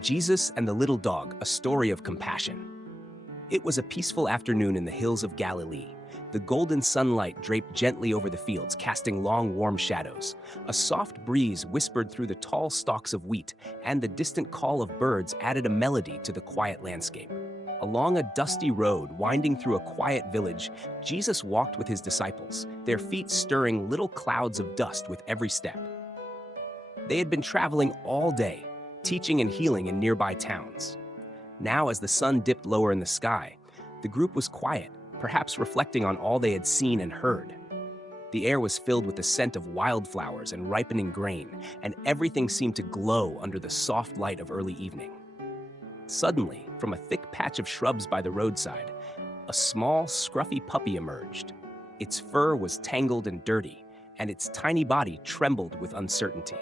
Jesus and the Little Dog, a story of compassion. It was a peaceful afternoon in the hills of Galilee. The golden sunlight draped gently over the fields, casting long, warm shadows. A soft breeze whispered through the tall stalks of wheat, and the distant call of birds added a melody to the quiet landscape. Along a dusty road winding through a quiet village, Jesus walked with his disciples, their feet stirring little clouds of dust with every step. They had been traveling all day, teaching and healing in nearby towns. Now, as the sun dipped lower in the sky, the group was quiet, perhaps reflecting on all they had seen and heard. The air was filled with the scent of wildflowers and ripening grain, and everything seemed to glow under the soft light of early evening. Suddenly, from a thick patch of shrubs by the roadside, a small, scruffy puppy emerged. Its fur was tangled and dirty, and its tiny body trembled with uncertainty.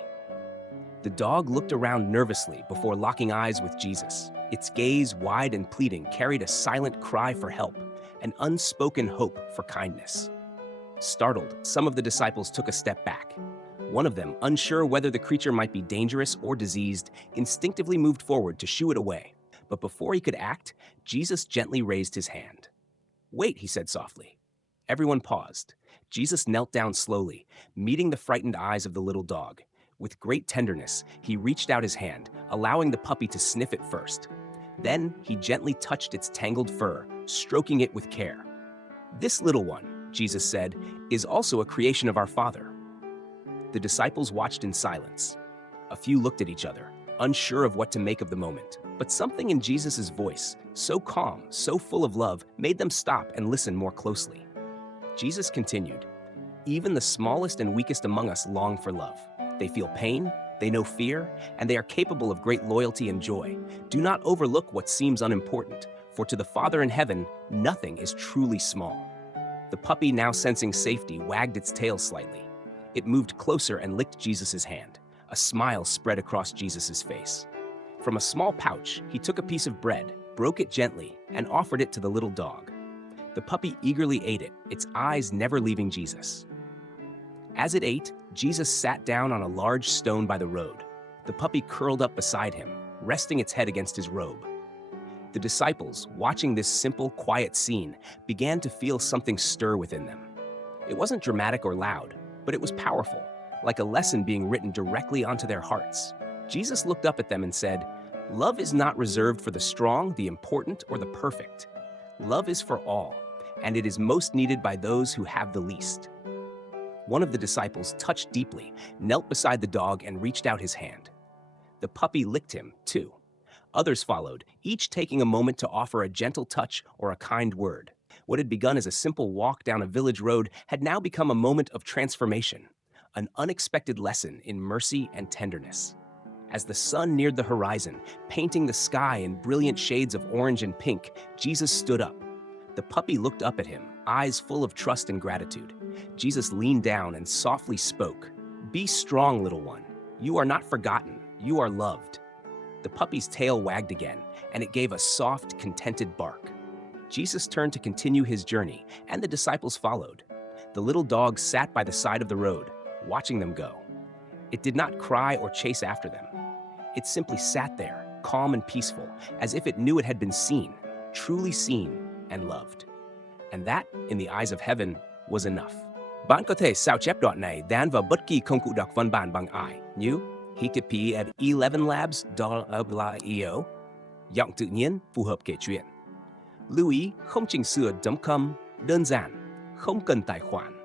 The dog looked around nervously before locking eyes with Jesus. Its gaze, wide and pleading, carried a silent cry for help, an unspoken hope for kindness. Startled, some of the disciples took a step back. One of them, unsure whether the creature might be dangerous or diseased, instinctively moved forward to shoo it away. But before he could act, Jesus gently raised his hand. "Wait," he said softly. Everyone paused. Jesus knelt down slowly, meeting the frightened eyes of the little dog. With great tenderness, he reached out his hand, allowing the puppy to sniff it first. Then he gently touched its tangled fur, stroking it with care. "This little one," Jesus said, "is also a creation of our Father." The disciples watched in silence. A few looked at each other, unsure of what to make of the moment. But something in Jesus' voice, so calm, so full of love, made them stop and listen more closely. Jesus continued, "Even the smallest and weakest among us long for love. They feel pain, they know fear, and they are capable of great loyalty and joy. Do not overlook what seems unimportant, for to the Father in heaven, nothing is truly small." The puppy, now sensing safety, wagged its tail slightly. It moved closer and licked Jesus' hand. A smile spread across Jesus' face. From a small pouch, he took a piece of bread, broke it gently, and offered it to the little dog. The puppy eagerly ate it, its eyes never leaving Jesus. As it ate, Jesus sat down on a large stone by the road. The puppy curled up beside him, resting its head against his robe. The disciples, watching this simple, quiet scene, began to feel something stir within them. It wasn't dramatic or loud, but it was powerful, like a lesson being written directly onto their hearts. Jesus looked up at them and said, "Love is not reserved for the strong, the important, or the perfect. Love is for all, and it is most needed by those who have the least." One of the disciples, touched deeply, knelt beside the dog and reached out his hand. The puppy licked him, too. Others followed, each taking a moment to offer a gentle touch or a kind word. What had begun as a simple walk down a village road had now become a moment of transformation, an unexpected lesson in mercy and tenderness. As the sun neared the horizon, painting the sky in brilliant shades of orange and pink, Jesus stood up. The puppy looked up at him, eyes full of trust and gratitude. Jesus leaned down and softly spoke, "Be strong, little one. You are not forgotten. You are loved." The puppy's tail wagged again, and it gave a soft, contented bark. Jesus turned to continue his journey, and the disciples followed. The little dog sat by the side of the road, watching them go. It did not cry or chase after them. It simply sat there, calm and peaceful, as if it knew it had been seen, truly seen and loved. And that, in the eyes of heaven, was enough. Bạn có thể sao chép đoạn này dán vào bất kỳ công cụ đọc văn bản bằng ai như HTTP at 11labs.io. Giọng tự nhiên, phù hợp kể chuyện. Lưu ý không chỉnh sửa .com, đơn giản, không cần tài khoản.